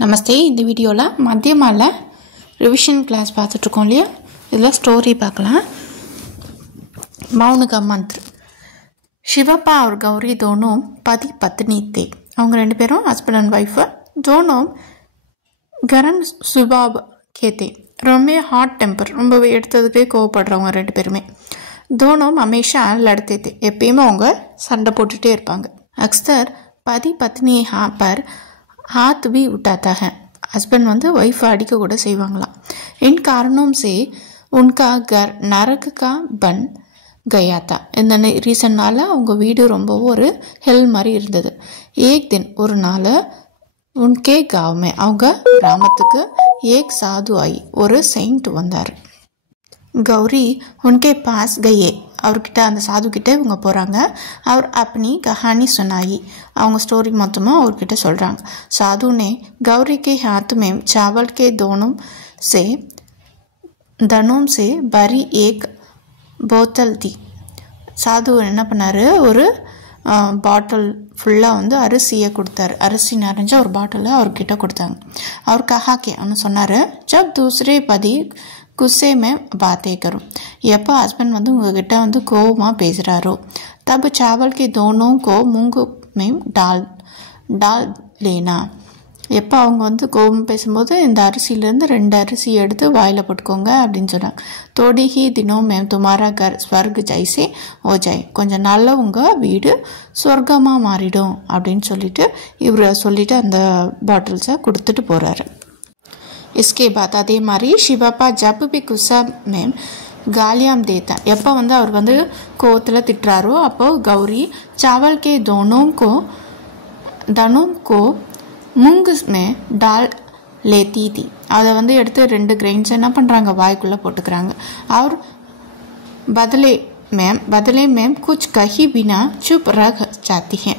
நமஸ்தே. இந்த வீடியோவில் மத்தியமால revision class பார்த்துட்ருக்கோம் இல்லையா, இதில் ஸ்டோரி பார்க்கலாம். மௌன का मंत्र. शिवप्पा और गौरी दोनों पति पत्नी थे. அவங்க ரெண்டு பேரும் ஹஸ்பண்ட் அண்ட் ஒய்ஃபு. दोनों गरम स्वभाव के थे. ரொம்ப ஹாட் டெம்பர், ரொம்ப எடுத்ததுக்கே கோவப்படுறவங்க ரெண்டு பேருமே. दोनों हमेशा लड़ते थे. எப்பயுமே அவங்க சண்டை போட்டுகிட்டே இருப்பாங்க. अक्सर पति पत्नी पर हाथ भी उठाता है. हस्बैंड வந்து ஒய்ஃப் அடிக்க கூட செய்வாங்களாம். इन कारणों से उनका घर नरक का बन गया था. இந்த ரீசன்னால அவங்க வீடு ரொம்ப ஒரு ஹெல் மாதிரி இருந்தது. एक दिन ஒரு நாள் उनके गांव में அவங்க கிராமத்துக்கு एक साधु आई, ஒரு செயின்ட் வந்தார். गौरी उनके पास गए. அவர்கிட்ட அந்த சாது கிட்ட இவங்க போகிறாங்க. அவர் अपनी कहानी सुनाई. அவங்க ஸ்டோரி மொத்தமாக அவர்கிட்ட சொல்கிறாங்க. साधु ने गौरी के हाथ में चावल के दानों से भरी एक बोतल दी. சாது என்ன பண்ணார், ஒரு பாட்டில் ஃபுல்லாக வந்து அரிசியை கொடுத்தாரு. அரிசி நிறைஞ்ச ஒரு பாட்டிலை அவர்கிட்ட கொடுத்தாங்க. அவர் கஹாக்கேன்னு சொன்னார், ஜப் தூசரே பதி गुस्से में बातें करूँ. எப்போ ஹஸ்பண்ட் வந்து உங்ககிட்ட வந்து கோவமாக பேசுகிறாரோ, तब चावल के दोनों को मूंग में डाल लेना. எப்போ அவங்க வந்து கோவம் பேசும்போது இந்த அரிசியிலேருந்து 2 அரிசி எடுத்து வாயில் போட்டுக்கோங்க அப்படின்னு சொன்னாங்க. थोड़ी ही दिनों में तुम्हारा घर स्वर्ग जैसे हो जाए. கொஞ்சம் நாளில் உங்கள் வீடு சொர்க்கமாக மாறிடும் அப்படின்னு சொல்லிட்டு அந்த பாட்டில்ஸை கொடுத்துட்டு போகிறாரு. इसके बाद அதே மாதிரி शिवप्पा जब भी गुस्सा में गालियां देता. எப்போ வந்து அவர் வந்து கோவத்தில் திட்டுறாரோ அப்போ கௌரி चावल के दानों को मूंग में डाल लेती थी. அதை வந்து எடுத்து 2 கிரெயின்ஸ் என்ன பண்ணுறாங்க, வாய்க்குள்ளே போட்டுக்கிறாங்க. और बदले में कुछ कही बिना चुप रह जाती हैं.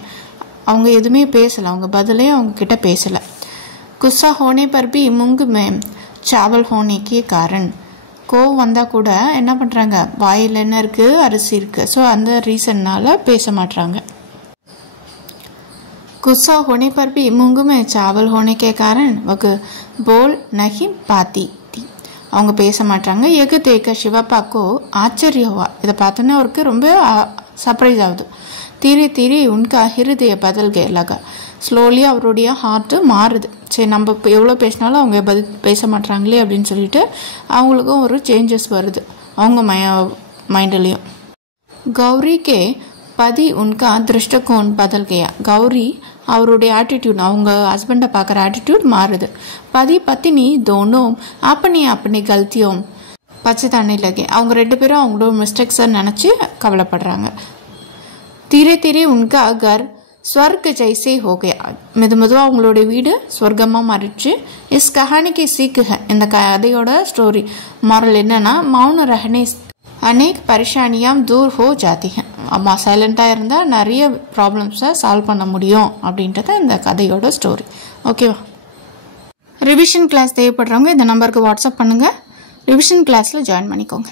அவங்க எதுவுமே பேசலை, அவங்க பதிலே அவங்க கிட்ட பேசலை. गुस्सा होने पर भी मूंग में चावल होने के कारण கோவம் வந்தால் கூட என்ன பண்ணுறாங்க, வாயில் என்ன இருக்குது, அரிசி இருக்குது. ஸோ அந்த ரீசன்னால் பேச மாட்டுறாங்க. गुस्सा होने पर भी मूंग में चावल होने के कारण वह बोल नहीं पाती थी. அவங்க பேச மாட்டாங்க. எகு தேக்க சிவப்பாக்கோ ஆச்சரியம் हुआ. இதை பார்த்தோன்னே அவருக்கு ரொம்ப சர்ப்ரைஸ் ஆகுது. தீரே தீரே உன்கா ஹிருதய பதல் லகா. ஸ்லோலி அவருடைய ஹார்ட்டு மாறுது. சரி, நம்ம எவ்வளோ பேசினாலும் அவங்க பேச மாட்டாங்களே அப்படின்னு சொல்லிட்டு அவங்களுக்கும் ஒரு சேஞ்சஸ் வருது அவங்க மைண்ட்லேயும். கௌரிக்கே பதி உன்கா திருஷ்டகோன் பதல் கயா. கௌரி அவருடைய ஆட்டிடியூட், அவங்க ஹஸ்பண்டை பார்க்குற ஆட்டிடியூட் மாறுது. பதி பத்தினி தோனும் அப்பனி கல்த்தியும் பச்சைத்தானே லகே. அவங்க 2 பேரும் அவங்களோட மிஸ்டேக்ஸை நினச்சி கவலைப்படுறாங்க. தீரே தீரே உன்கா கர் ஸ்வர்க் ஜெய்சே ஹோகே. மெதுவாக அவங்களோட வீடு சொர்க்கமாக மாறிடுச்சு. இஸ் கஹானிக்கு சீக்குக. இந்த கதையோட ஸ்டோரி மாரல் என்னன்னா, மௌன ரஹனே அநேக் பரிஷானியாம் தூர் ஹோ ஜாத்திக. அம்மா சைலண்ட்டாக இருந்தால் நிறைய ப்ராப்ளம்ஸை சால்வ் பண்ண முடியும் அப்படின்றத இந்த கதையோட ஸ்டோரி. ஓகேவா? ரிவிஷன் கிளாஸ் தேவைப்படுறவங்க இந்த நம்பருக்கு வாட்ஸ்அப் பண்ணுங்கள். ரிவிஷன் கிளாஸில் ஜாயின் பண்ணிக்கோங்க.